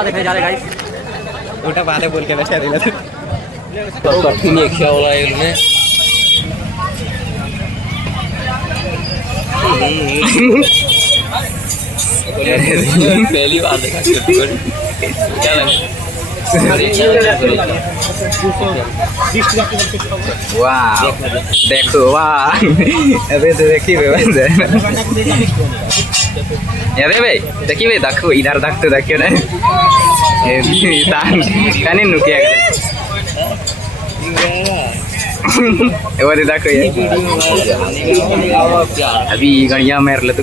पूरा देखने जा रहे गाइस उल्टा बातें बोल के बैठा दिला तो कठिन इच्छा हो रहा है इनमें पहली बार देखा क्या लगा वाह देखो वाह अबे तो देखी अरे भाई देखी भाई देखो इधर देख तो देखियो ना कानी नुकिया एवरी देखो ये अभी गड़िया मार ले तो